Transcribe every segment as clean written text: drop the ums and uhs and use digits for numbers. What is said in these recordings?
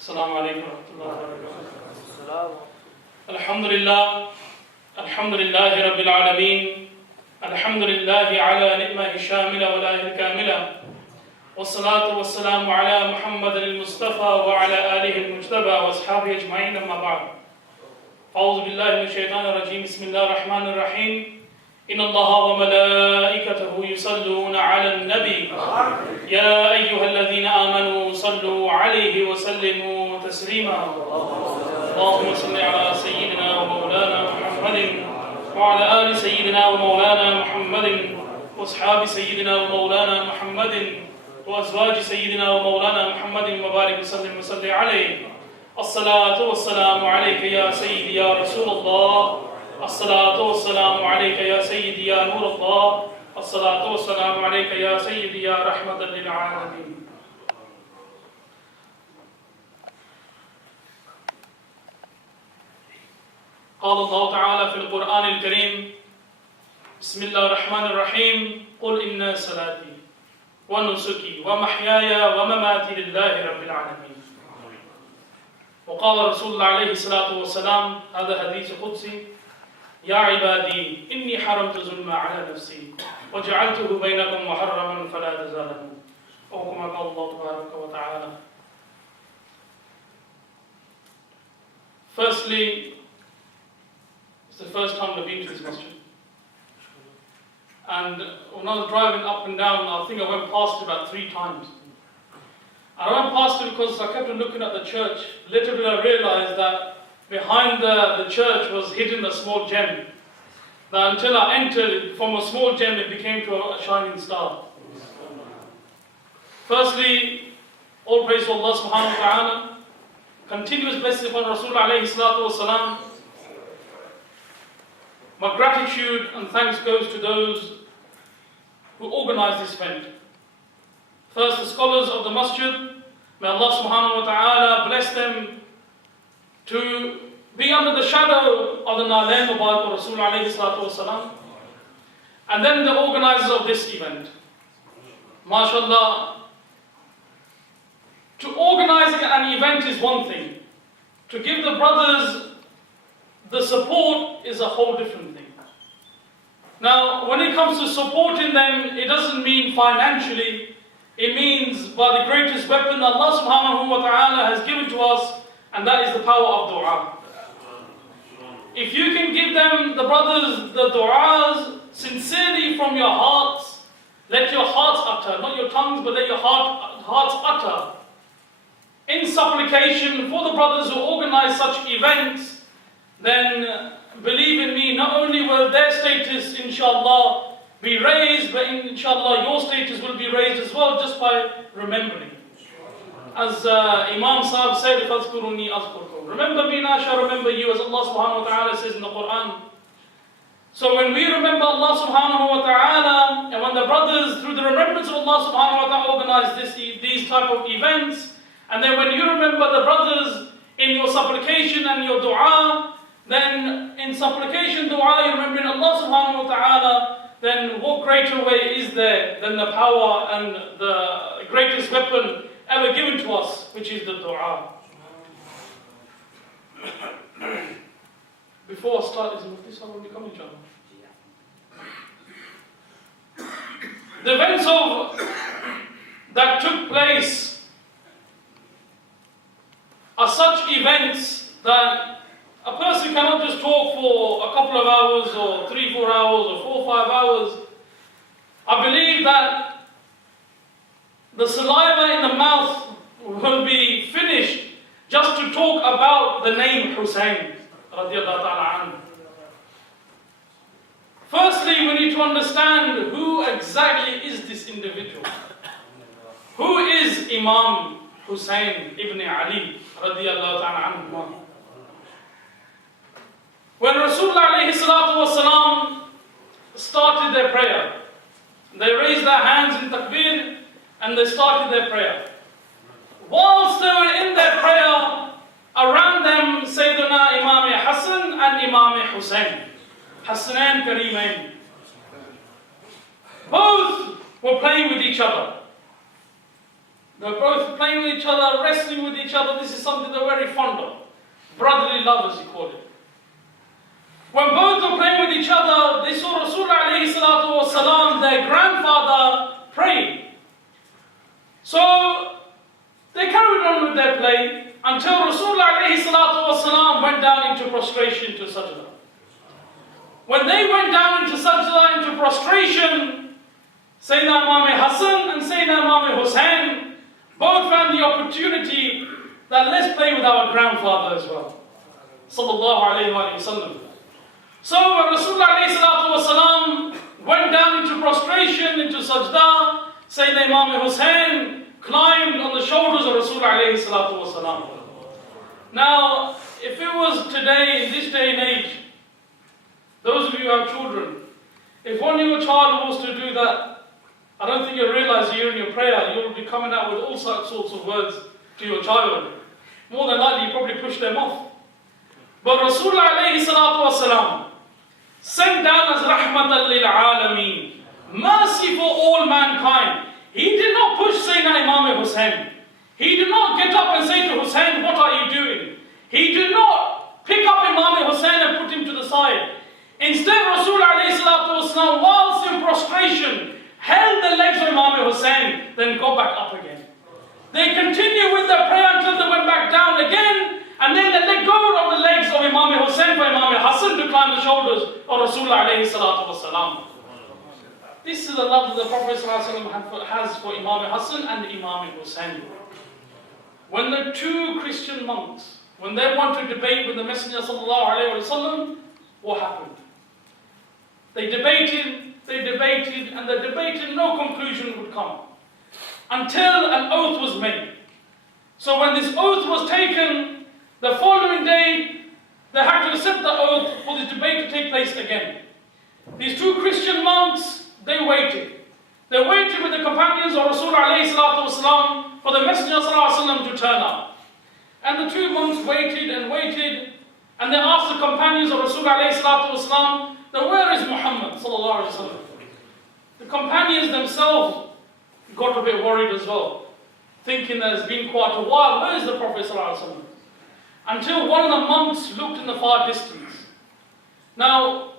السلام عليكم ورحمة الله وبركاته. الحمد لله رب العالمين. الحمد لله على نعمه الشاملة والآية الكاملة. والصلاة والسلام على محمد المصطفى وعلى آله المجتبى وأصحابه أجمعين، أما بعد. أعوذ بالله من الشيطان الرجيم. بسم الله الرحمن الرحيم. إن الله وملائكته يصلون على النبي يا أيها الذين آمنوا صلوا عليه وسلموا تسليما. اللهم صل على سيدنا ومولانا محمد وعلى آل سيدنا ومولانا محمد وأصحاب سيدنا ومولانا محمد وأزواج سيدنا ومولانا محمد وبارك وسلم وصل عليه. الصلاة والسلام عليك يا سيدي يا رسول الله. الصلاة والسلام عليك يا سيدي يا نور الله. الصلاة والسلام عليك يا سيدي يا رحمة للعالمين. قال الله تعالى في القرآن الكريم: بسم الله الرحمن الرحيم. قل إن صلاتي ونسكي ومحياي ومماتي لله رب العالمين. وقال رسول الله عليه الصلاة والسلام، هذا حديث قدسي: يا عبادي إني حرمت ظلم على نفسي وجعلته بينكم محرما فلا تظالموا. أو كما قال الله تبارك وتعالى. Firstly, it's the first time I've been to this masjid. And when I was driving up and down, I think I went past it about 3 times. I went past it because I kept on looking at the church. Later I realized that behind the church was hidden a small gem. That until I entered, from a small gem it became to a shining star. Firstly, all praise to Allah subhanahu wa ta'ala. Continuous blessings upon Rasulullah alayhi salatu wa salam. My gratitude and thanks goes to those who organized this event. First, the scholars of the masjid. May Allah subhanahu wa ta'ala bless them to be under the shadow of the Nalain Mubarak of Rasul alayhi salatu wasalam. And then the organizers of this event. MashaAllah. To organize an event is one thing. To give the brothers the support is a whole different thing. Now, when it comes to supporting them, it doesn't mean financially. It means by the greatest weapon Allah subhanahu wa ta'ala has given to us, and that is the power of dua. If you can give them, the brothers, the du'as sincerely from your hearts, let your hearts utter, not your tongues, but let your hearts utter, in supplication for the brothers who organize such events, then believe in me, not only will their status inshallah be raised, but inshallah your status will be raised as well just by remembering. As Imam Syed said, فَاذْكُرُنِي أَذْكُرْكُمْ. Remember me and I shall remember you, as Allah subhanahu wa ta'ala says in the Quran. So when we remember Allah subhanahu wa ta'ala, and when the brothers through the remembrance of Allah subhanahu wa ta'ala organize these type of events, and then when you remember the brothers in your supplication and your dua, then in supplication, dua, you remembering Allah subhanahu wa ta'ala, then what greater way is there than the power and the greatest weapon ever given to us, which is the dua. Before I start, is Mufti Sahib already coming, inshallah? The events that took place are such events that a person cannot just talk for a couple of hours or 3-4 hours or 4-5 hours. I believe that the saliva in the mouth will be finished just to talk about the name Hussein radiallahu ta'ala anhu. Firstly, we need to understand who exactly is this individual. Who is Imam Hussein ibn Ali radiallahu ta'ala anhu? When Rasulullah alayhi salatu wasalam started their prayer, they raised their hands in takbir and they started their prayer. Whilst they were in their prayer, around them Sayyidina Imam Hassan and Imam Hussein, Hassanain Karimain. Both were playing with each other. They're both playing with each other, wrestling with each other. This is something they're very fond of. Brotherly love, as you call it. When both were playing with each other, they saw Rasulullah alayhi salatu wasalam, their grandfather, praying. So they carried on with their play until Rasulullah alayhi salatu wasalam went down into prostration to sajda. When they went down into sajda, into prostration, Sayyidina Imam Hassan and Sayyidina Imam Hussain both found the opportunity that let's play with our grandfather as well. Sallallahu alayhi wa sallam. So when Rasulullah alayhi salatu wasalam went down into prostration, into sajda, Sayyidina Imam Hussain climbed on the shoulders of Rasulullah alayhi salatu wasalam. Now, if it was today, in this day and age, those of you who have children, if one of your child was to do that, I don't think you realize you're in your prayer, you'll be coming out with all sorts of words to your child. More than likely, you probably push them off. But Rasulullah alayhi salatu wasalam, sent down as rahmatan lil alameen, mercy for all mankind. He did not push Sayyidina Imam Hussain. He did not get up and say to Hussain, what are you doing? He did not pick up Imam Hussain and put him to the side. Instead, Rasulullah alayhi salatu wasalam, whilst in prostration, held the legs of Imam Hussain, then go back up again. They continued with their prayer until they went back down again, and then they let go of the legs of Imam Hussain for Imam Hassan to climb the shoulders of Rasulullah alayhi salatu wasalam. This is the love that the Prophet ﷺ has for Imam Hassan and Imam Hussain. When the two Christian monks, when they want to debate with the Messenger ﷺ, what happened? They debated, and the debated, no conclusion would come. Until an oath was made. So when this oath was taken, the following day, they had to accept the oath for this debate to take place again. These two Christian monks, they waited. They waited with the companions of Rasulullah alayhi salatu wasalam for the Messenger sallallahu alayhi wa sallam to turn up. And the two monks waited, and they asked the companions of Rasulullah alayhi salatu wasalam, where is Muhammad sallallahu alayhi wa sallam? The companions themselves got a bit worried as well, thinking that it's been quite a while, where is the Prophet sallallahu alayhi wa sallam? Until one of the monks looked in the far distance. Now,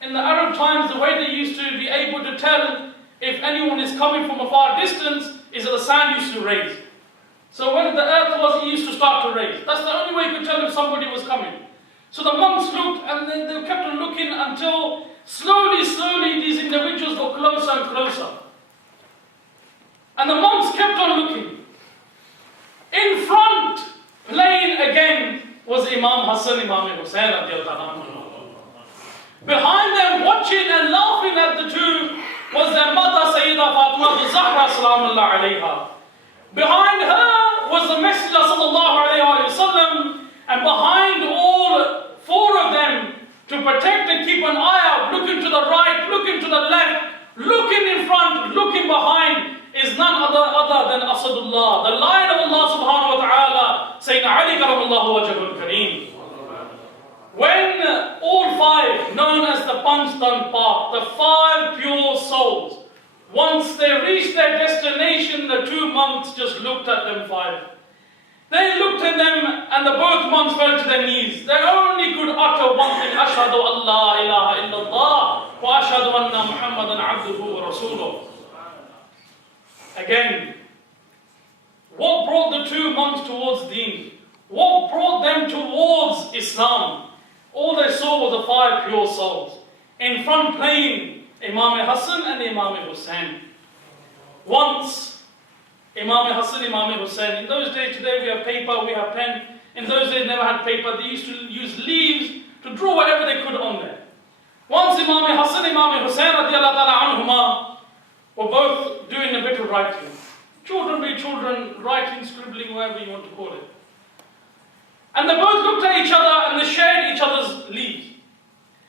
in the Arab times, the way they used to be able to tell if anyone is coming from a far distance is that the sand used to raise. So when the earth was, it used to start to raise. That's the only way you could tell if somebody was coming. So the monks looked, and then they kept on looking until slowly these individuals got closer and closer. And the monks kept on looking. In front, playing again, was Imam Hassan, Imam Hussain radiallahu anhu. Behind them, watching and laughing at the two, was their mother, Sayyida Fatima Zahra salamullah alayha. Behind her was the Messenger sallallahu alayhi wa sallam, and behind all four of them, to protect and keep an eye out, looking to the right, looking to the left, looking in front, looking behind, is none other than Asadullah, the lion of Allah subhanahu wa ta'ala, Sayyidina Ali karamallahu wajhul kareem. When all five, known as the Panchtan Path, the five pure souls, once they reached their destination, the two monks just looked at them five. They looked at them, and the both monks fell to their knees. They only could utter one thing, Ashhadu Allah ilaha illallah, wa ashhadu anna Muhammadan abduhu wa rasuluh. Again, what brought the two monks towards Deen? What brought them towards Islam? All they saw were the five pure souls. In front playing Imam Hassan and Imam Hussain. Once, Imam Hassan, Imam Hussain. In those days, today we have paper, we have pen. In those days, never had paper. They used to use leaves to draw whatever they could on there. Once Imam Hassan, Imam Hussain radiallahu ta'ala anhuma were both doing a bit of writing. Children be children, writing, scribbling, whatever you want to call it. And they both looked at each other and they shared each other's leaves.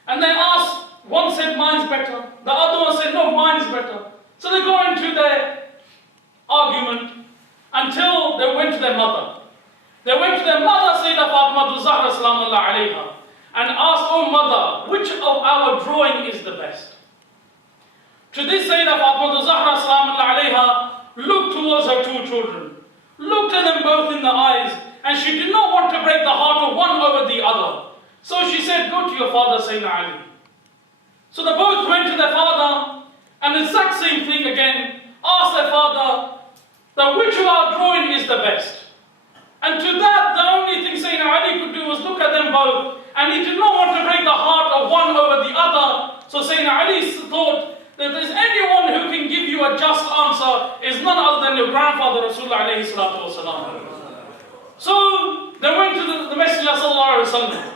And they asked, one said, mine's better. The other one said, no, mine's better. So they go into their argument until they went to their mother. They went to their mother, Sayyidah Fatima Zahra salamullah alayha, and asked, oh mother, which of our drawing is the best? To this, Sayyidah Fatima Zahra salamullah alayha looked towards her two two children, looked at them both in the eyes, and she did not want to break the heart of one over the other. So she said, go to your father, Sayyidina Ali. So they both went to their father, and the exact same thing again, asked their father, that which of our drawing is the best. And to that, the only thing Sayyidina Ali could do was look at them both, and he did not want to break the heart of one over the other. So Sayyidina Ali thought that if there's anyone who can give you a just answer, is none other than your grandfather Rasulullah alayhi salatu wasalam. So they went to the Messenger sallallahu alayhi wasallam,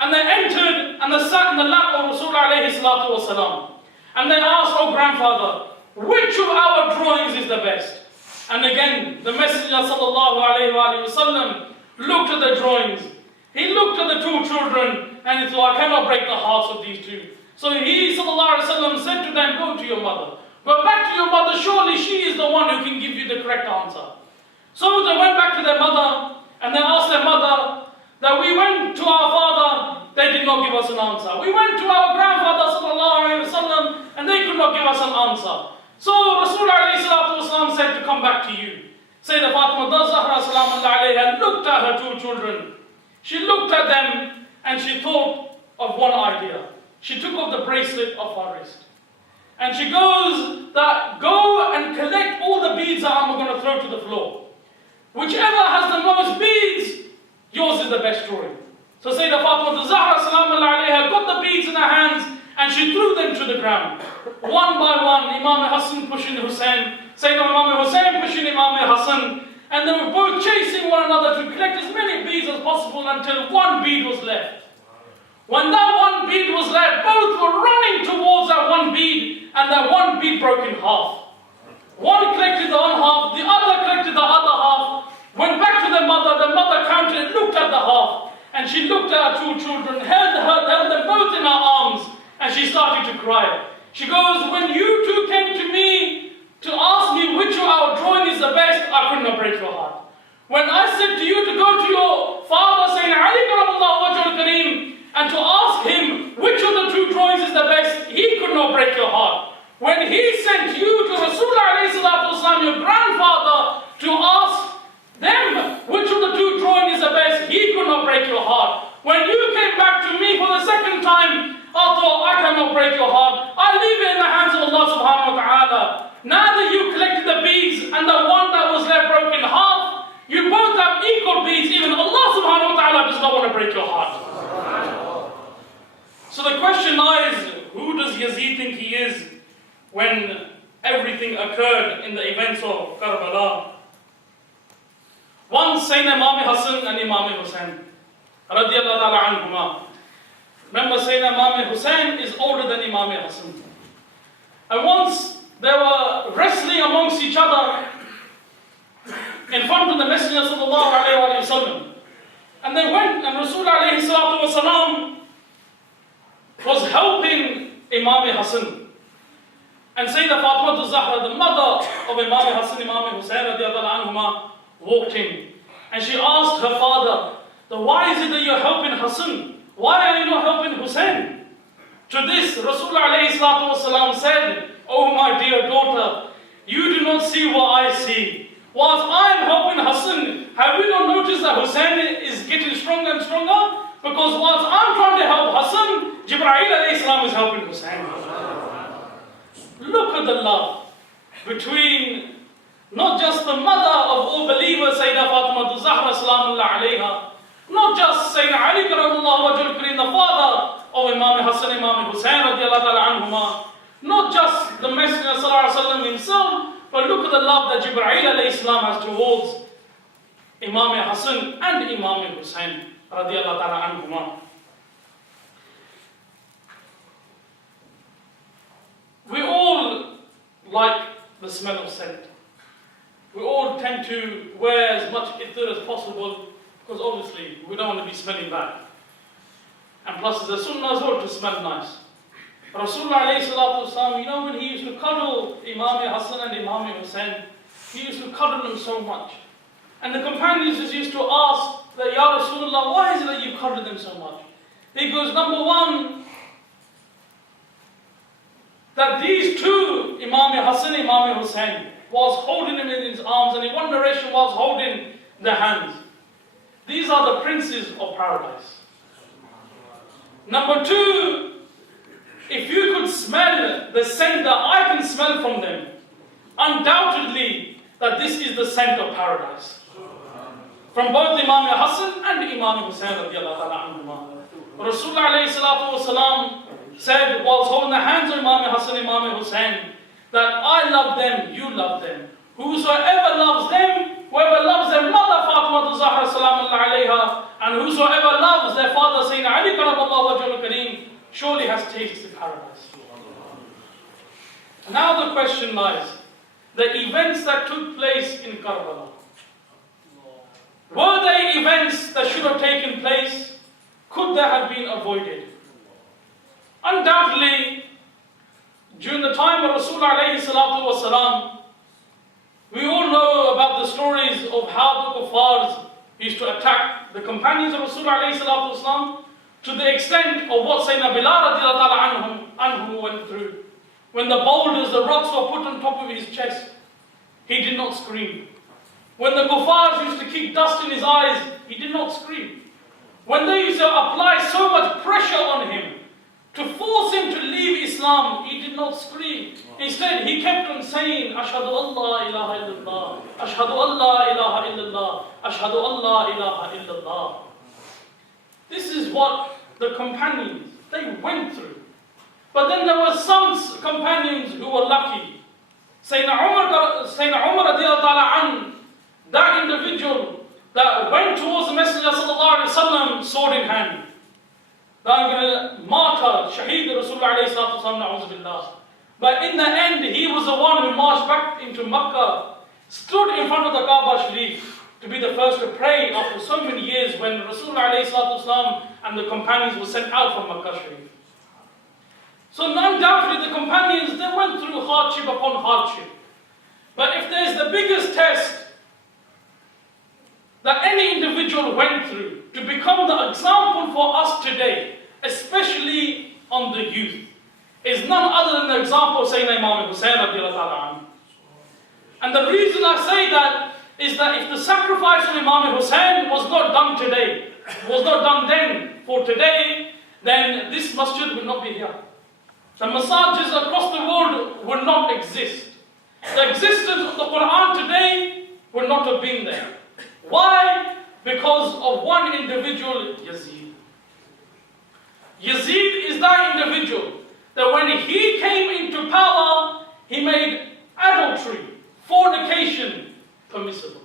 and they entered and they sat in the lap of Rasulullah alayhi salatu wasalam, and they asked, oh grandfather, which of our drawings is the best? And again, the Messenger sallallahu alayhi wasallam looked at the drawings. He looked at the two children and he thought, I cannot break the hearts of these two. So he sallallahu alayhi wasallam said to them, go to your mother. Go back to your mother, surely she is the one who can give you the correct answer. So they went back to their mother and they asked their mother that we went to our father, they did not give us an answer. We went to our grandfather sallallahu alayhi wasallam and they could not give us an answer. So Rasulullah alayhi salatu wasallam said to come back to you. Sayyidah Fatima Zahra salamullahi alayha looked at her two children. She looked at them and she thought of one idea. She took off the bracelet of her wrist. And she goes that go and collect all the beads that I'm going to throw to the floor. Whichever has the most beads, yours is the best drawing. So Sayyidah Fatima Zahra salamullahi alayha got the beads in her hands and she threw them to the ground. One by one, Imam Hassan pushing Hussein, Sayyidina Imam Hussein pushing Imam Hassan, and they were both chasing one another to collect as many beads as possible until one bead was left. When that one bead was left, both were running towards that one bead, and that one bead broke in half. One collected the one half, the other collected the other half, went back to the mother counted, looked at the half, and she looked at her two children, held them both in her arms, and she started to cry. She goes, when you two came to me to ask me which of our drawing is the best, I could not break your heart. When I said to you to go to your father, Sayyidina Ali Karbala wajhul Kareem, and to ask him which of the two drawings is the best, he could not break your heart. When he sent you to Rasulullah alayhi salatu wasalam, your grandfather, to ask them which of the two drawing is the best, he could not break your heart. When you came back to me for the second time, I thought, I cannot break your heart. I leave it in the hands of Allah subhanahu wa ta'ala. Now that you collected the beads and the one that was left broke in half, you both have equal beads. Even Allah subhanahu wa ta'ala does not want to break your heart. So the question lies, who does Yazid think he is when everything occurred in the events of Karbala? Once Sayyidina Imam Hassan and Imam Hussein radiyallahu ta'ala anhuma. Remember, Sayyidina Imam Hussein is older than Imam Hassan. And once they were wrestling amongst each other in front of the Messenger sallallahu alayhi wa sallam. And they went, and Rasulullah alayhi salatu wa salam was helping Imam Hassan. And Sayyidah Fatima Zahra, the mother of Imam Hassan, Imam Hussein radiyallahu anhuma, walked in. And she asked her father, why is it that you're helping Hassan? Why are you not helping Hussein? To this, Rasulullah alayhi salatu wasalam said, oh my dear daughter, you do not see what I see. Whilst I am helping Hassan, have you not noticed that Hussein is getting stronger and stronger? Because whilst I'm trying to help Hassan, Jibreel alayhi salam is helping Hussein. Look at the love between not just the mother of all believers, Sayyidah Fatima Zahra salamullah alayha, not just Sayyidina Ali karamullah wajhul Kareem, the father of Imam Hassan, Imam Hussein radiyallahu ta'ala anhuma, not just the Messenger sallallahu alayhi wa sallam himself, but look at the love that Jibreel alayhi salam has towards Imam Hassan and Imam Hussein radiyallahu ta'ala anhuma. We all like the smell of scent. We all tend to wear as much ithr as possible, because obviously we don't want to be smelling bad. And plus it's a sunnah as well to smell nice. Rasulullah alayhi salatu wasalam, when he used to cuddle Imam Hassan and Imam Hussein, he used to cuddle them so much. And the companions just used to ask that, Ya Rasulullah, why is it that you cuddle them so much? He goes, number one, that these two, Imam Hassan, Imam Hussein, was holding him in his arms, and in one narration was holding the hands. These are the princes of paradise. Number two, if you could smell the scent that I can smell from them, undoubtedly that this is the scent of paradise. From both Imam Hassan and Imam Hussain radiallahu ta'ala anhuma. Rasulullah alayhi salatu wasalam said, whilst holding the hands of Imam Hassan and Imam Hussain, that I love them, you love them. Whosoever loves them, whoever loves their mother Fatima Zahra salamullah alayha, and whosoever loves their father Sayyidina Ali karamallahu wajhul kareem, surely has tasted paradise. Now the question lies, the events that took place in Karbala, were they events that should have taken place? Could they have been avoided? Undoubtedly, during the time of Rasulullah alayhi salatu wasalam, we all know about the stories of how the kuffars used to attack the companions of Rasulullah alayhi salatu wasalam, to the extent of what Sayyidina Bilal radiallahu ta'ala anhu went through. When the boulders, the rocks were put on top of his chest, he did not scream. When the kuffars used to kick dust in his eyes, he did not scream. When they used to apply so much pressure on him to force him to leave Islam, he did not scream. Instead, he kept on saying, Ashhadu Allah ilaha illallah, Ashhadu Allah ilaha illallah, Ashhadu Allah ilaha illallah. This is what the companions, they went through. But then there were some companions who were lucky. Sayyidina Umar radiallahu ta'ala an, that individual that went towards the Messenger sallallahu alayhi wa sallam, sword in hand. That I'm going to martyr, shaheed Rasulullah alayhi salatu wasallam, na'udhu billah. But in the end, he was the one who marched back into Makkah, stood in front of the Kaaba Sharif to be the first to pray after so many years when Rasulullah alayhi salatu wasallam and the companions were sent out from Makkah Sharif. So undoubtedly the companions, they went through hardship upon hardship. But if there's the biggest test that any individual went through to become the example for us today, especially on the youth, is none other than the example of Sayyidina Imam Hussain radiallahu ta'ala anhu. And the reason I say that is that if the sacrifice of Imam Hussain was not done today, was not done then for today, then this masjid would not be here. The masajids across the world would not exist. The existence of the Quran today would not have been there. Why? Because of one individual, Yazid. Yazid is that individual that when he came into power, he made adultery, fornication permissible.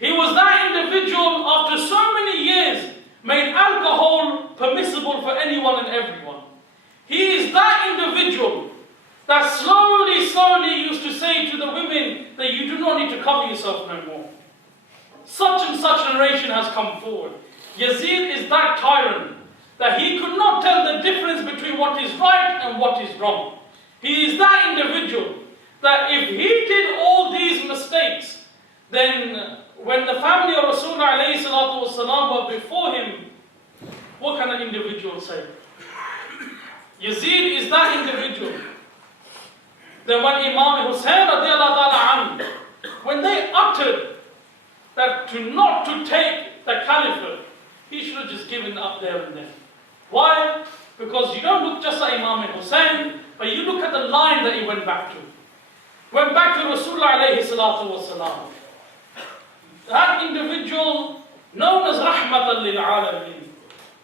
He was that individual, after so many years, made alcohol permissible for anyone and everyone. He is that individual that slowly used to say to the women that you do not need to cover yourself no more. Such and such narration has come forward. Yazid is that tyrant that he could not tell the difference between what is right and what is wrong. He is that individual that if he did all these mistakes, then when the family of Rasulullah alayhi salatu wasalam were before him, what can an individual say? Yazid is that individual that when Imam Hussain radiallahu ta'ala anhu, when they uttered that not to take the caliphate, he should have just given up there and then. Why? Because you don't look just at Imam Hussain, but you look at the line that he went back to. Went back to Rasulullah alayhi salatu wasalam. That individual known as Rahmatan lil Alameen.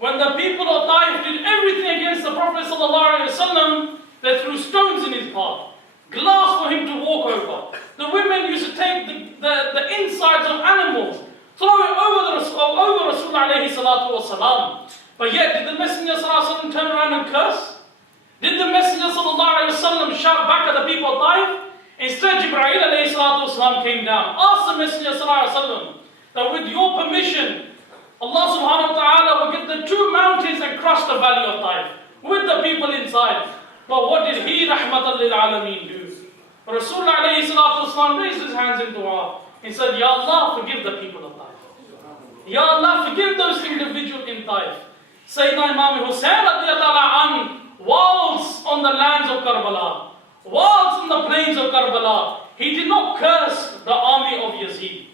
When the people of Taif did everything against the Prophet sallallahu alayhi wasallam, they threw stones in his path, glass for him to walk over. The women used to take the insides of animals, throw it over Rasulullah alayhi salatu wasalam. But yet, did the Messenger sallallahu alayhi wasallam turn around and curse? Did the Messenger sallallahu alayhi wasallam shout back at the people of Taif? Instead, Jibreel alayhi salatu wasalam came down, asked the Messenger sallallahu alayhi wasallam that with your permission, Allah subhanahu wa ta'ala will get the two mountains and crush the valley of Taif with the people inside. But what did he, Rahmatan lil Alameen, do? Rasulullah alayhi salatu wasalam raised his hands in dua and said, Ya Allah, forgive the people of Taif. Ya Allah, forgive those individuals in Taif. Sayyidina Imam Hussain radiallahu anhu, whilst on the lands of Karbala, whilst in the plains of Karbala, he did not curse the army of Yazid.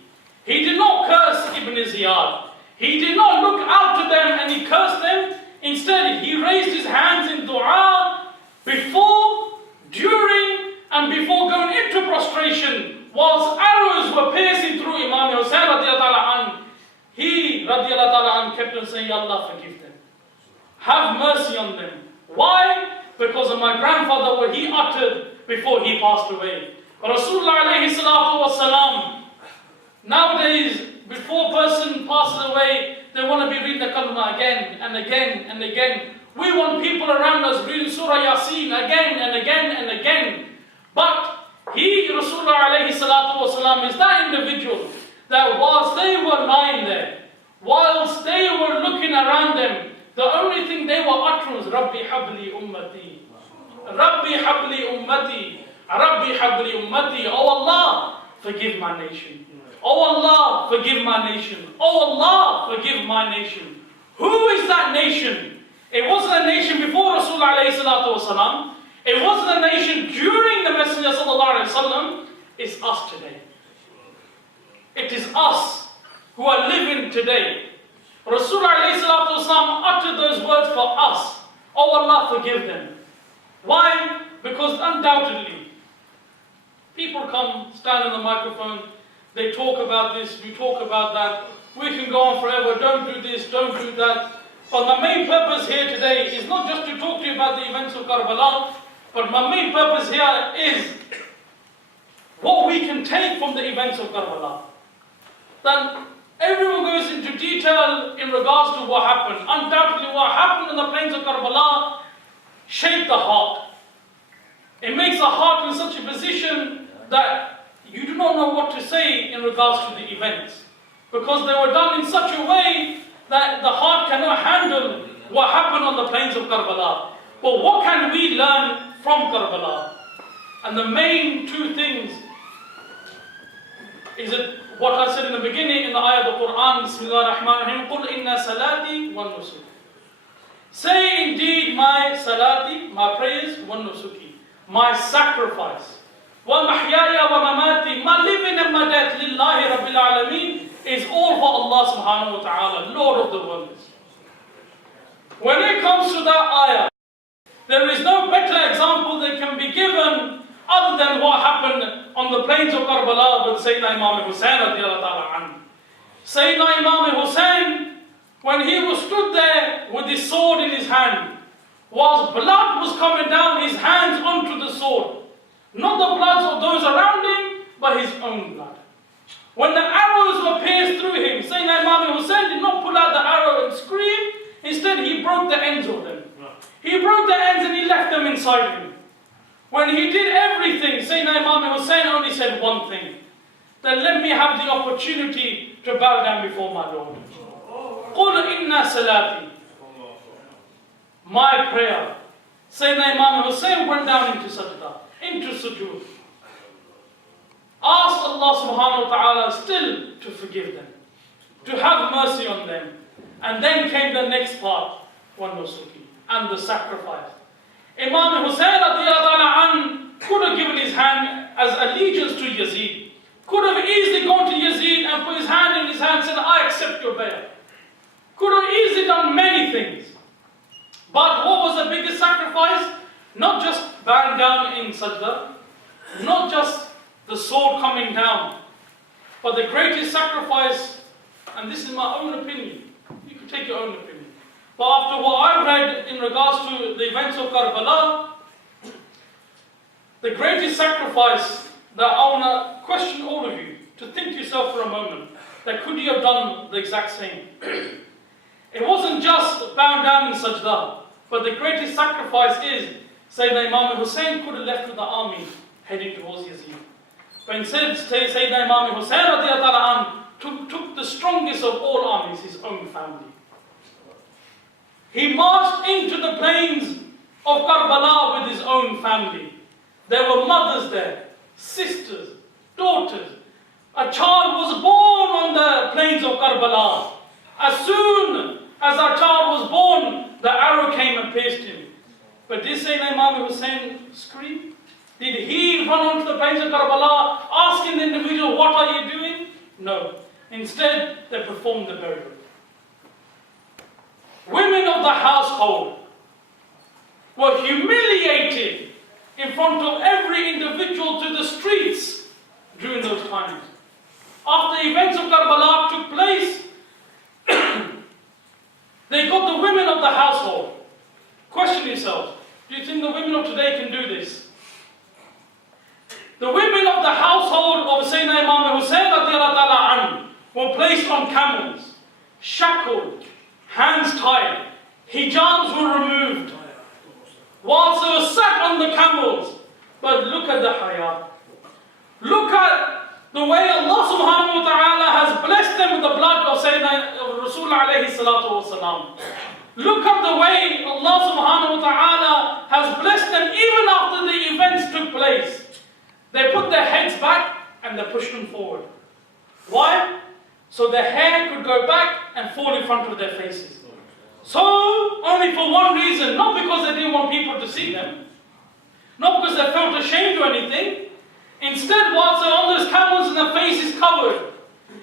He did not curse Ibn Ziyad. He did not look out to them and he cursed them. Instead, he raised his hands in dua before, during, and before going into prostration, whilst arrows were piercing through Imam Hussain radiallahu anh. He radiallahu anh kept on saying, Ya Allah, forgive them. Have mercy on them. Why? Because of my grandfather, what he uttered before he passed away. Rasulullah alayhi salatu wasalam, nowadays, before a person passes away, they want to be reading the kalma again and again and again. We want people around us reading Surah Yasin again and again and again. But he, Rasulullah alayhi salatu wasalam, is that individual that whilst they were lying there, whilst they were looking around them, the only thing they were uttering was Rabbi habli ummati. Rabbi habli ummati. Rabbi habli ummati. Oh Allah, forgive my nation. Oh Allah, forgive my nation. Oh Allah, forgive my nation. Who is that nation? It wasn't a nation before Rasulullah alayhi salatu wasalam. It wasn't a nation during the Messenger sallallahu alayhi wasallam. It's us today. It is us who are living today. Rasulullah alayhi salatu wasalam uttered those words for us. Oh Allah, forgive them. Why? Because undoubtedly, people come, stand on the microphone, they talk about this, we talk about that, we can go on forever, don't do this, don't do that. But my main purpose here today is not just to talk to you about the events of Karbala, but my main purpose here is what we can take from the events of Karbala. Then everyone goes into detail in regards to what happened. Undoubtedly what happened in the plains of Karbala shaped the heart. It makes the heart in such a position that you do not know what to say in regards to the events. Because they were done in such a way that the heart cannot handle what happened on the plains of Karbala. But what can we learn from Karbala? And the main two things is it what I said in the beginning in the ayah of the Quran, Bismillah ar-Rahman ar-Rahim, قُلْ إِنَّ صَلَاتِي وَالنُّسُكِ. Say indeed my salati, my prayers, wa-nusuki, my sacrifice, وَمَحْيَايَ وَمَمَاتِي, my living and my death, lillahi rabbil alameen, is all for Allah subhanahu wa ta'ala, Lord of the worlds. When it comes to that ayah, there is no better example that can be given other than what happened on the plains of Karbala with Sayyidina Imam Hussain radiallahu ta'ala anhu. Sayyidina Imam Hussain, when he was stood there with his sword in his hand, whilst blood was coming down his hands onto the sword, not the bloods of those around him, but his own blood. When the arrows were pierced through him, Sayyidina Imam Hussain did not pull out the arrow and scream, instead he broke the ends of them. He broke the ends and he left them inside him. When he did everything, Sayyidina Imam Hussain only said one thing, that let me have the opportunity to bow down before my Lord. قُلْ إِنَّ صَلَاتِي, my prayer. Sayyidina Imam Hussain went down into sajda, into sujood. Asked Allah subhanahu wa ta'ala still to forgive them, to have mercy on them. And then came the next part, wa-nusuki, and the sacrifice. Imam Hussain could have given his hand as allegiance to Yazid. Could have easily gone to Yazid and put his hand in his hand and said, I accept your bay'ah. Could have easily done many things. But what was the biggest sacrifice? Not just bowing down in sajda, not just the sword coming down, but the greatest sacrifice, and this is my own opinion, you can take your own opinion. But after what I read in regards to the events of Karbala, the greatest sacrifice that I want to question all of you, to think yourself for a moment, that could you have done the exact same? It wasn't just bowing down in sajda, but the greatest sacrifice is, Sayyidina Imam Hussain could have left with the army heading towards Yazid. But instead, Sayyidina Imam Hussain took the strongest of all armies, his own family. He marched into the plains of Karbala with his own family. There were mothers there, sisters, daughters. A child was born on the plains of Karbala. As soon as that child was born, the arrow came and pierced him. But did Sayyidina Imam Hussain scream? Did he run onto the plains of Karbala asking the individual, what are you doing? No. Instead, they performed the burial. Women of the household were humiliated in front of every individual to the streets during those times. After the events of Karbala took place, they got the women of the household. Question yourselves, do you think the women of today can do this? The women of the household of Sayyidina Imam Hussain were placed on camels, shackled, hands tied, hijabs were removed, whilst they were sat on the camels. But look at the haya. Look at the way Allah subhanahu wa ta'ala has blessed them with the blood of Sayyidina Rasul alayhi salatu wasalam. Look at the way Allah subhanahu wa ta'ala has blessed them even after the events took place. They put their heads back and they pushed them forward. Why? So their hair could go back and fall in front of their faces. So, only for one reason, not because they didn't want people to see them, not because they felt ashamed or anything. Instead, whilst they're on those camels and their faces covered,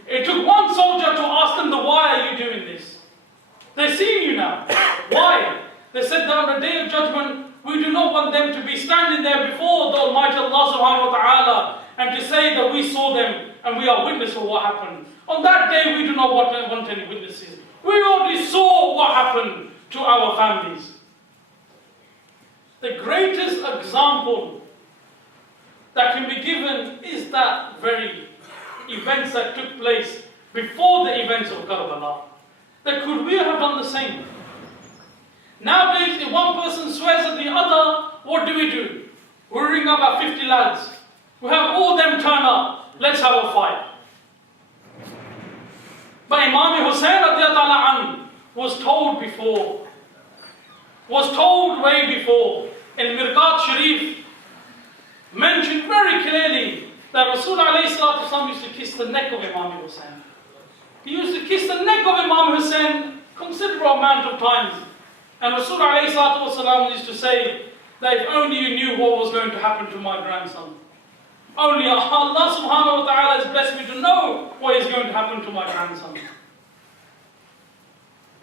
it took one soldier to ask them, why are you doing this? They're seeing you now. Why? They said that on the day of judgment, we do not want them to be standing there before the Almighty Allah subhanahu wa ta'ala and to say that we saw them and we are witness of what happened. On that day, we do not want any witnesses. We already saw what happened to our families. The greatest example that can be given is that very events that took place before the events of Karbala. That could we have done the same? Nowadays, if one person swears at the other, what do? We ring up our 50 lads. We have all them turn up. Let's have a fight. But Imam Hussain was told before, was told way before, in Mirqat Sharif, mentioned very clearly that Rasulullah used to kiss the neck of Imam Hussain. He used to kiss the neck of Imam Hussain considerable amount of times. And Rasulullah used to say that if only you knew what was going to happen to my grandson. Only Allah subhanahu wa ta'ala has blessed me to know what is going to happen to my grandson.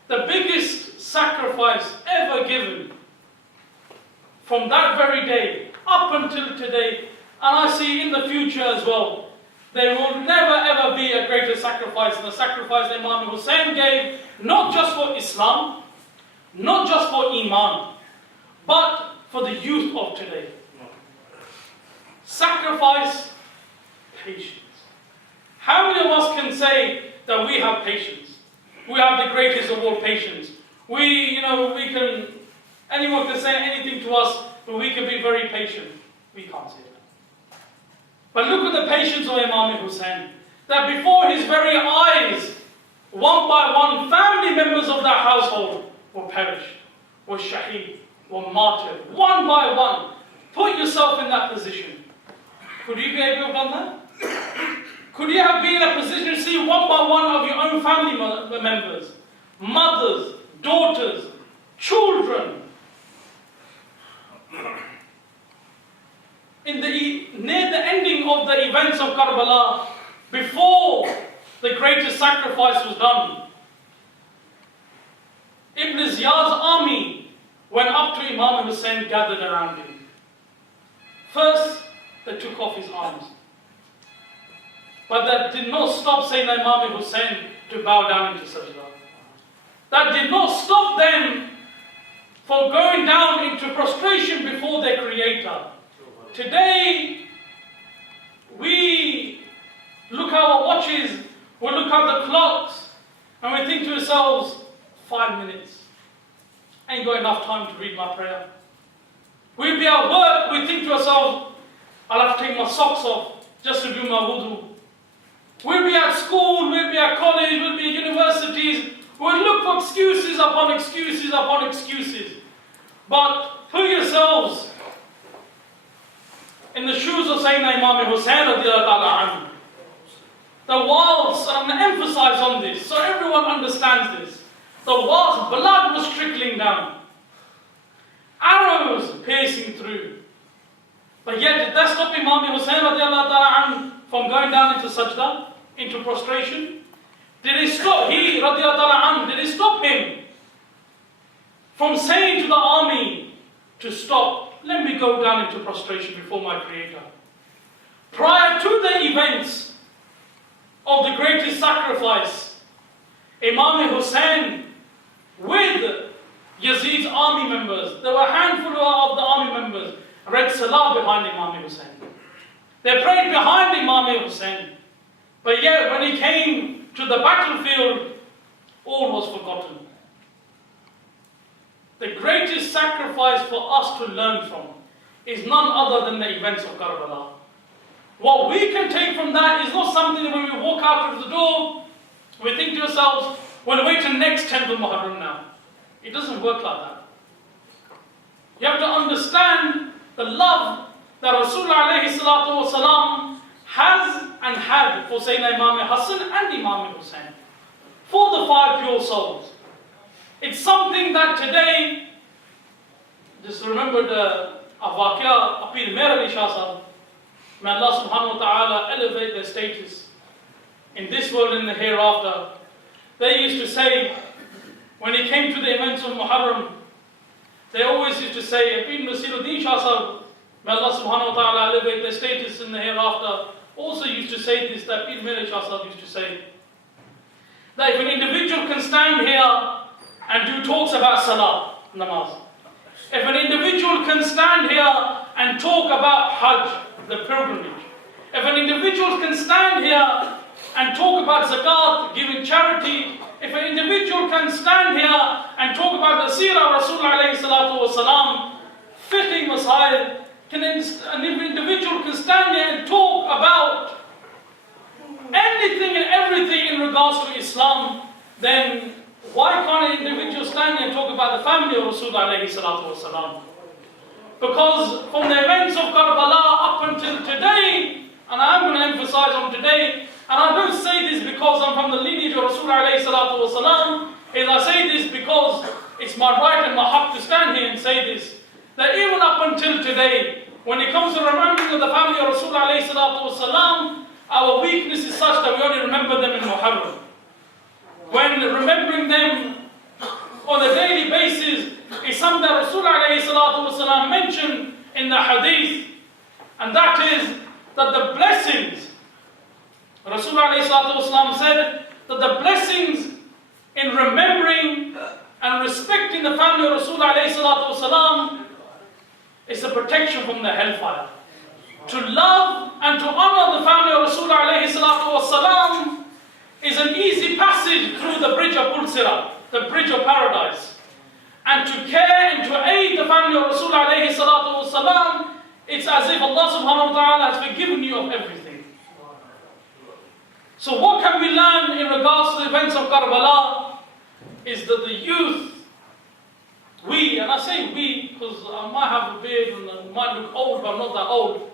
The biggest sacrifice ever given from that very day up until today, and I see in the future as well, there will never ever be a greater sacrifice than the sacrifice that Imam Hussain gave, not just for Islam, not just for Iman, but for the youth of today. Sacrifice, patience. How many of us can say that we have patience? We have the greatest of all patience. Anyone can say anything to us, but we can be very patient. We can't say that. But look at the patience of Imam Hussain. That before his very eyes, one by one, family members of that household were perished, were shaheed, were martyred, one by one. Put yourself in that position. Could you be able to have done that? Could you have been in a position to see one by one of your own family members, mothers, daughters, children, near the ending of the events of Karbala, before the greatest sacrifice was done? Ibn Ziyad's army went up to Imam Hussain, gathered around him. First, they took off his arms. But that did not stop Sayyidina Imam Hussain to bow down into sajda. That did not stop them from going down into prostration before their Creator. Today, we look at our watches, we look at the clocks, and we think to ourselves, 5 minutes. Ain't got enough time to read my prayer. We'll be at work, we think to ourselves, I'll have to take my socks off just to do my wudu. We'll be at school, we'll be at college, we'll be at universities. We'll look for excuses upon excuses upon excuses. But put yourselves in the shoes of Sayyidina Imam Hussain radiallahu anhu. The walls, and I'm going to emphasize on this so everyone understands this. The walls, blood was trickling down. Arrows piercing through. But yet, did that stop Imam Hussain radiallahu ta'ala anhu from going down into sajda, into prostration? Did it stop radiallahu ta'ala anhu, did it stop him from saying to the army to stop, let me go down into prostration before my Creator? Prior to the events of the greatest sacrifice, Imam Hussain with Yazid's army members, there were a handful of the army members, read Salah behind Imam Hussain. They prayed behind Imam Hussain. But yet when he came to the battlefield, all was forgotten. The greatest sacrifice for us to learn from is none other than the events of Karbala. What we can take from that is not something that when we walk out of the door, we think to ourselves, we'll wait till next 10th of Muharram now. It doesn't work like that. You have to understand the love that Rasulullah alayhi salatu wasalam has and had for Sayyidina Imam Hassan and Imam Hussain, for the five pure souls. It's something that today, just remembered Awaqia Apir Mir Ali Shah Sahib, may Allah subhanahu wa ta'ala elevate their status in this world and the hereafter. They used to say, when it came to the events of Muharram, they always used to say, Apir Nasiruddin Shah Sahib, may Allah subhanahu wa ta'ala elevate their status in the hereafter, also used to say this, that Apir Mir Ali Shah Sahib used to say, that if an individual can stand here and do talks about Salah, namaz, if an individual can stand here and talk about Hajj, the pilgrimage, if an individual can stand here and talk about zakat, giving charity, if an individual can stand here and talk about the seerah of Rasulullah alayhi salatu wasalam, fitting masail, an individual can stand here and talk about anything and everything in regards to Islam, then why can't an individual stand here and talk about the family of Rasulullah alayhi salatu wasalam? Because from the events of Karbala up until today, and I'm going to emphasize on today, and I don't say this because I'm from the lineage of Rasulullah alayhi salatu wasalam, is I say this because it's my right and my haq to stand here and say this, that even up until today, when it comes to remembering of the family of Rasulullah alayhi salatu wasalam, our weakness is such that we only remember them in Muharram. When remembering them on a daily basis is something that Rasulullah alayhi salatu wasalam mentioned in the hadith, and that is that the blessings, Rasulullah alayhi salatu wasalam said that the blessings in remembering and respecting the family of Rasulullah alayhi salatu wasalam is the protection from the hellfire. To love and to honor the family of Rasulullah alayhi salatu wasalam is an easy passage through the bridge of Pulsira, the bridge of paradise. And to care and to aid the family of Rasulullah alayhi salatu wasalam, it's as if Allah subhanahu wa ta'ala has forgiven you of everything. So what can we learn in regards to the events of Karbala is that the youth, we, and I say we because I might have a beard and I might look old but I'm not that old,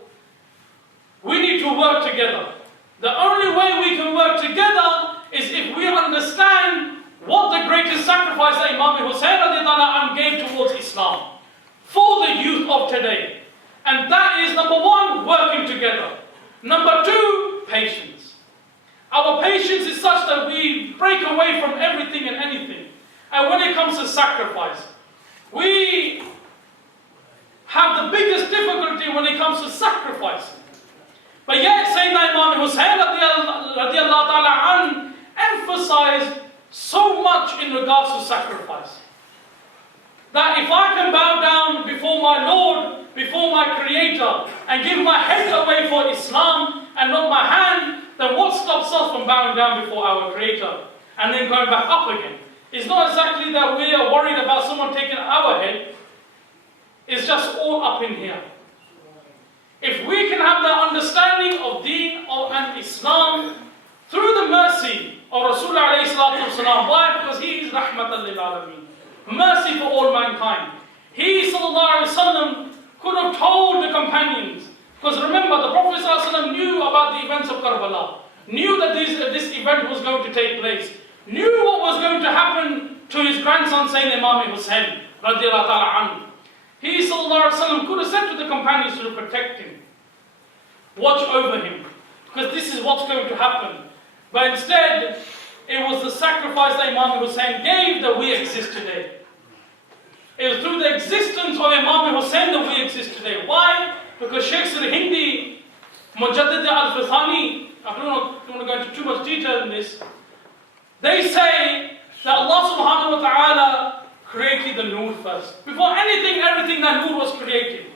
we need to work together. The only way we can work together is if we understand what the greatest sacrifice that Imam Hussain radiallahu anhu gave towards Islam for the youth of today. And that is, number one, working together. Number two, patience. Our patience is such that we break away from everything and anything. And when it comes to sacrifice, we have the biggest difficulty when it comes to sacrificing. But yet, Sayyidina Imam Hussain radiallahu ta'ala anhu emphasized so much in regards to sacrifice. That if I can bow down before my Lord, before my Creator, and give my head away for Islam and not my hand, then what stops us from bowing down before our Creator and then going back up again? It's not exactly that we are worried about someone taking our head. It's just all up in here. If we can have the understanding of Deen and Islam through the mercy of Rasulullah alayhi salatu wasalam. Why? Because he is rahmatan lil alameen. Mercy for all mankind. He sallallahu alayhi wasallam could have told the companions. Because remember, the Prophet sallallahu alayhi wasallam knew about the events of Karbala. Knew that this event was going to take place. Knew what was going to happen to his grandson Sayyidina Imam Hussain radiallahu ta'ala anhu. He ﷺ could have said to the companions to protect him, watch over him, because this is what's going to happen. But instead, it was the sacrifice that Imam Hussein gave that we exist today. It was through the existence of Imam Hussein that we exist today. Why? Because Shaykh Hindi, Mujaddid al-Fithani, I don't want to go into too much detail in this, they say that Allah subhanahu wa ta'ala created the Noor first. Before anything, everything that Noor was created.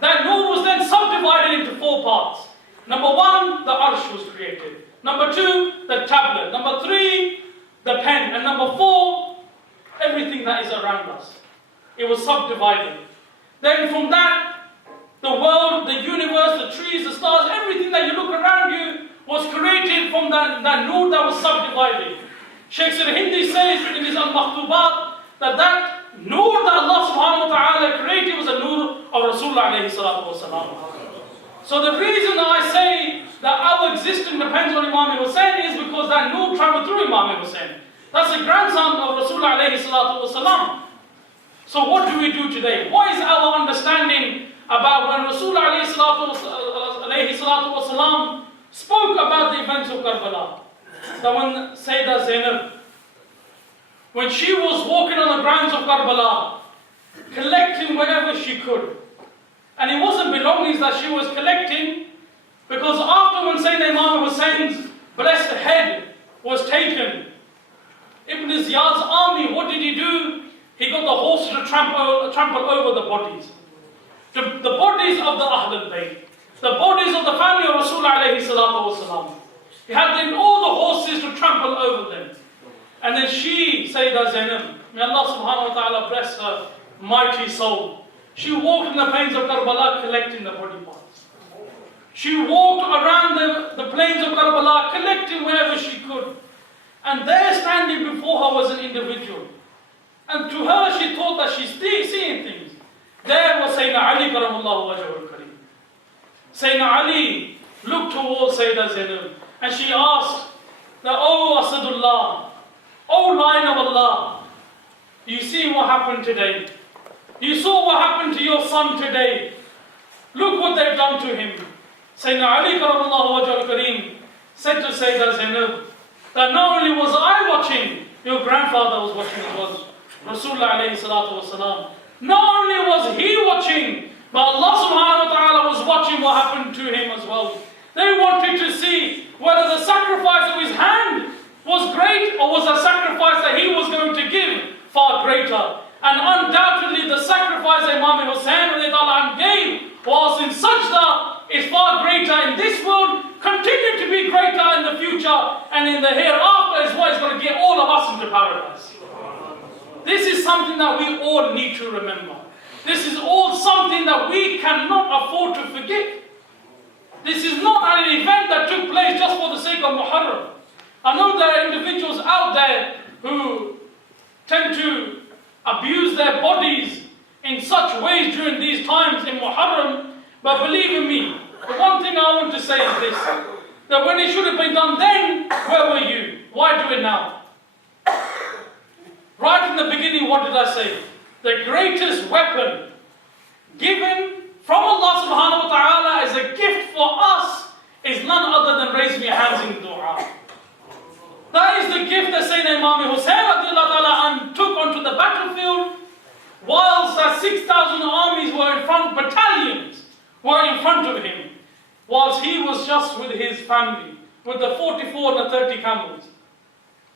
That Noor was then subdivided into 4 parts. Number 1, the Arsh was created. Number 2, the tablet. Number 3, the pen. And number 4, everything that is around us. It was subdivided. Then from that, the world, the universe, the trees, the stars, everything that you look around you was created from that Noor that was subdivided. Shaykh Hindi says in his Al-Makhtubat that Noor that Allah subhanahu wa ta'ala created was a Noor of Rasulullah alayhi salatu wasalam. So the reason that I say that our existence depends on Imam Hussein is because that Noor traveled through Imam Hussein. That's the grandson of Rasulullah alayhi salatu wasalam. So what do we do today? What is our understanding about when Rasulullah alayhi salatu wasalam spoke about the events of Karbala? That when Sayyidah Zainab, when she was walking on the grounds of Karbala, collecting whatever she could, and it wasn't belongings that she was collecting, because after when Sayyidina Imam Hussein's blessed head was taken, Ibn Ziyad's army, what did he do? He got the horses to trample over the bodies. The bodies of the Ahlul Bayt, the bodies of the family of Rasulullah alayhi salatu wasalam. He had then all the horses to trample over them. And then she, Sayyidah Zainab, may Allah subhanahu wa ta'ala bless her mighty soul, she walked in the plains of Karbala collecting the body parts. She walked around the plains of Karbala collecting wherever she could. And there standing before her was an individual. And to her she thought that she's seeing things. There was Sayyidina Ali karamallahu wajhul kareem. Sayyidina Ali looked towards Sayyidah Zainab and she asked that, "Oh Asadullah, oh Lion of Allah, you see what happened today? You saw what happened to your son today. Look what they've done to him." Sayyidina Ali karamallahu wajhul kareem said to Sayyidah Zainab that not only was I watching, your grandfather was watching as well. Rasulullah alayhi salatu wasalam. Not only was he watching, but Allah subhanahu wa ta'ala was watching what happened to him as well. They wanted to see whether the sacrifice of his hand was great or was a sacrifice that he was going to give far greater. And undoubtedly the sacrifice that Imam Hussein gave whilst in sajda is far greater in this world, continue to be greater in the future, and in the hereafter is what is going to get all of us into paradise. This is something that we all need to remember. This is all something that we cannot afford to forget. This is not an event that took place just for the sake of Muharram. I know there are individuals out there who tend to abuse their bodies in such ways during these times in Muharram, but believe in me, the one thing I want to say is this, that when it should have been done then, where were you? Why do it now? Right in the beginning, what did I say? The greatest weapon given from Allah subhanahu wa ta'ala as a gift for us is none other than raising your hands in dua. That is the gift that Sayyidina Imam Hussein took onto the battlefield, whilst that 6,000 armies were in front, battalions were in front of him, whilst he was just with his family, with the 44 and the 30 camels,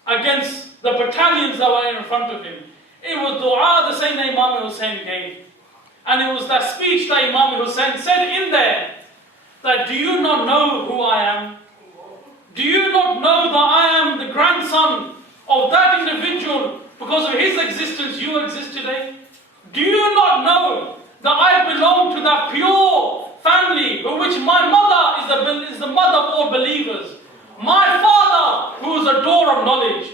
against the battalions that were in front of him. It was dua the Sayyidina Imam Hussein gave. And it was that speech that Imam Hussein said in there, that do you not know who I am? Do you not know that I am the grandson of that individual? Because of his existence, you exist today. Do you not know that I belong to that pure family, of which my mother is the mother of all believers? My father, who is a door of knowledge,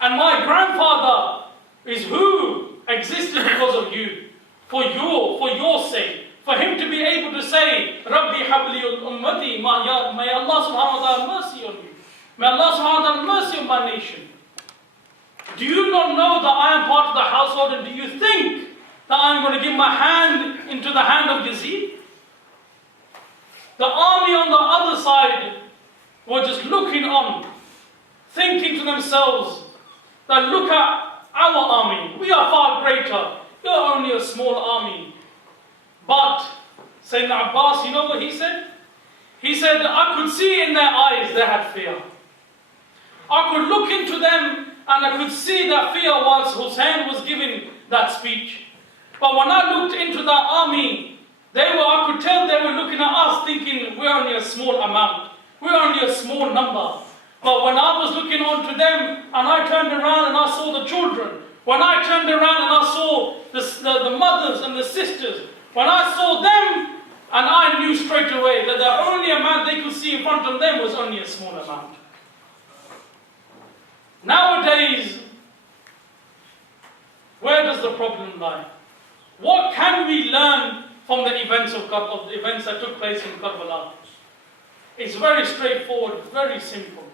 and my grandfather is who existed because of you, for your sake, for him to be able to say, Rabbi habli ummati, may Allah subhanahu wa ta'ala mercy on you. May Allah subhanahu wa ta'ala mercy on my nation. Do you not know that I am part of the household, and do you think that I'm going to give my hand into the hand of Yazid? The army on the other side were just looking on, thinking to themselves that look at our army, we are far greater, you're only a small army. But Sayyidina Abbas, you know what he said? He said, I could see in their eyes they had fear. I could look into them and I could see that fear whilst Hussein was giving that speech. But when I looked into that army, I could tell they were looking at us thinking we're only a small amount. We're only a small number. But when I was looking on to them and I turned around and I saw the children, when I turned around and I saw the mothers and the sisters, when I saw them, and I knew straight away that the only amount they could see in front of them was only a small amount. Nowadays, where does the problem lie? What can we learn from the events that took place in Karbala? It's very straightforward, very simple.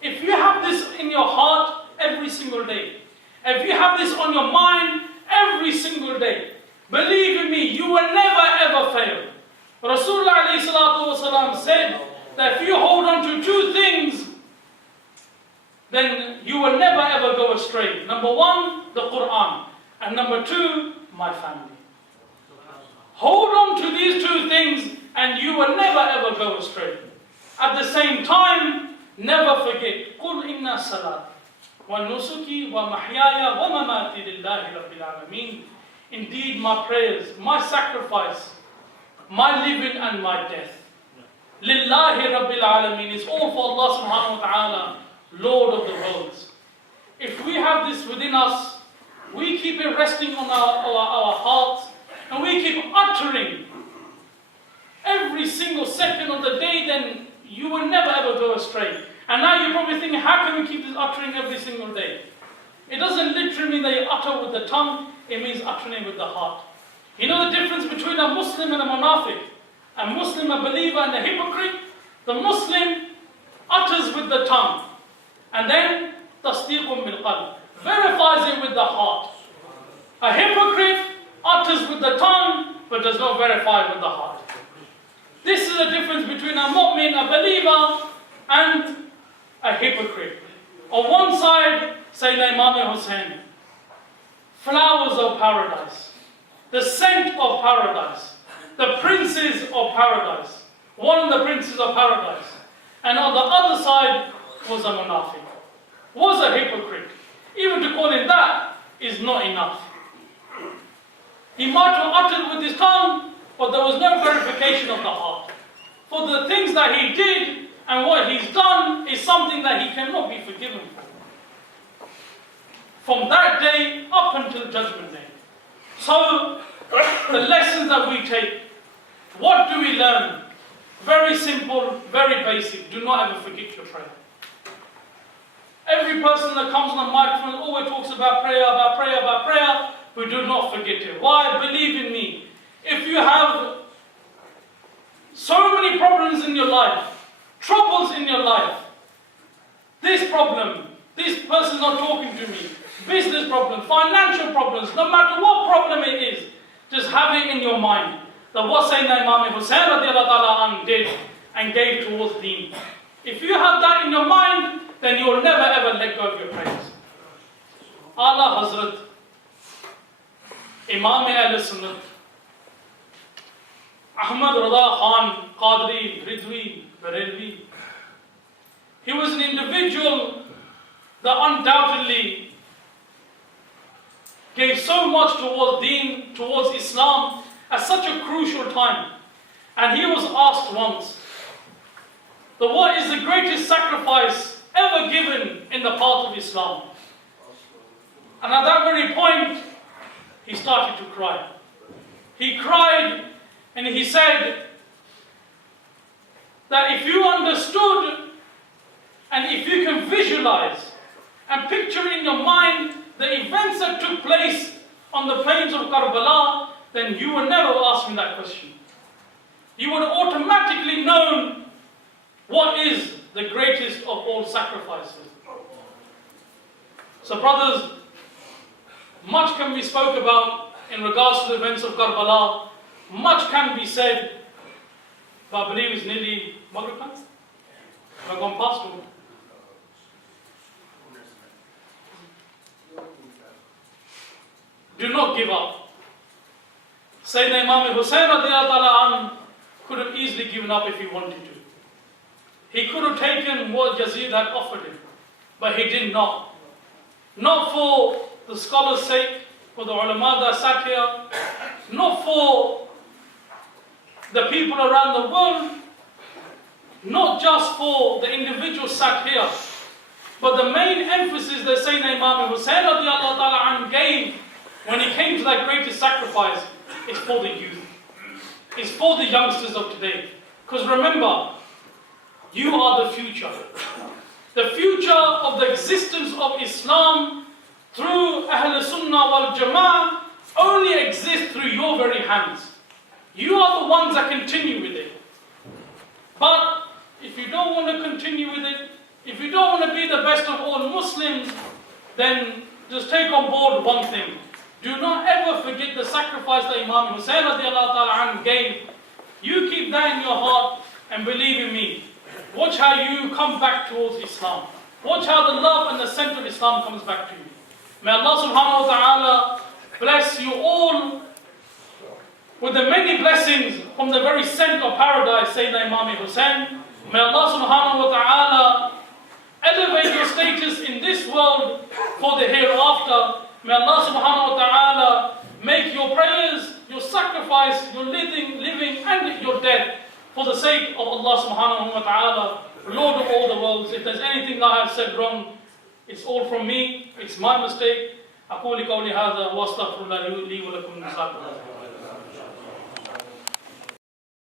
If you have this in your heart every single day, if you have this on your mind every single day, believe in me, you will never ever fail. Rasulullah said that if you hold on to two things, then you will never ever go astray. Number one, the Quran. And number two, my family. Hold on to these two things and you will never ever go astray. At the same time, never forget, قُلْ إِنَّ الصَّلَاةَ وَالنُّسُكِ وَمَحْيَايَ وَمَمَاتِي لِلَّهِ رَبِّ الْعَالَمِينَ. Indeed, my prayers, my sacrifice, my living and my death, Lillahi Rabbil Alameen, is all for Allah subhanahu wa ta'ala, Lord of the worlds. If we have this within us, we keep it resting on our hearts, and we keep uttering every single second of the day, then you will never ever go astray. And now you're probably thinking, how can we keep this uttering every single day? It doesn't literally mean that you utter with the tongue, it means uttering with the heart. You know the difference between a Muslim and a munafiq? A Muslim, a believer, and a hypocrite? The Muslim utters with the tongue, and then tasdeequn bil qalb, verifies it with the heart. A hypocrite utters with the tongue, but does not verify with the heart. This is the difference between a mu'min, a believer, and a hypocrite. On one side, Sayyidina Imam Hussein, flowers of paradise, the scent of paradise, the princes of paradise, one of the princes of paradise. And on the other side was a munafiq, was a hypocrite. Even to call him that is not enough. He might have uttered with his tongue, but there was no verification of the heart. For the things that he did and what he's done is something that he cannot be forgiven for. From that day up until Judgment Day. So, the lessons that we take, what do we learn? Very simple, very basic. Do not ever forget your prayer. Every person that comes on the microphone always talks about prayer, about prayer, about prayer. We do not forget it. Why? Believe in me. If you have so many problems in your life, troubles in your life, this problem, this person's not talking to me, business problems, financial problems, no matter what problem it is, just have it in your mind that what Sayyidina Imam Hussein radiallahu ta'ala an did and gave towards deen. If you have that in your mind, then you will never ever let go of your prayers. Ala Hazrat Imam Ahl-Sunnat Ahmad Rada Khan Qadri Ridwi Barelvi, he was an individual that undoubtedly gave so much towards deen, towards Islam, at such a crucial time. And he was asked once, that what is the greatest sacrifice ever given in the path of Islam? And at that very point, he started to cry. He cried and he said that if you understood and if you can visualize and picture in your mind the events that took place on the plains of Karbala, then you would never ask me that question. You would have automatically known what is the greatest of all sacrifices. So brothers, much can be spoke about in regards to the events of Karbala. Much can be said, but I believe it's nearly Maghrib time. I've gone past it. Do not give up. Sayyidina Imam Hussain radiallahu anh could have easily given up if he wanted to. He could have taken what Yazid had offered him, but he did not. Not for the scholars' sake, for the ulama that sat here, not for the people around the world, not just for the individuals sat here, but the main emphasis that Sayyidina Imam Hussain radiallahu ta'ala anh gave when he came to that greatest sacrifice is for the youth. It's for the youngsters of today. Because remember, you are the future. The future of the existence of Islam through Ahl Sunnah wal Jama'ah only exists through your very hands. You are the ones that continue with it. But if you don't want to continue with it, if you don't want to be the best of all Muslims, then just take on board one thing. Do not ever forget the sacrifice that Imam Hussain radiallahu ta'ala anh gave. You keep that in your heart and believe in me. Watch how you come back towards Islam. Watch how the love and the scent of Islam comes back to you. May Allah subhanahu wa ta'ala bless you all with the many blessings from the very scent of paradise, Sayyidina Imam Hussain. May Allah subhanahu wa ta'ala elevate your status in this world for the hereafter. May Allah subhanahu wa ta'ala make your prayers, your sacrifice, your living and your death for the sake of Allah subhanahu wa ta'ala, Lord of all the worlds. If there's anything I have said wrong, it's all from me, it's my mistake. أقول قولي هذا وأستغفر الله لي ولكم.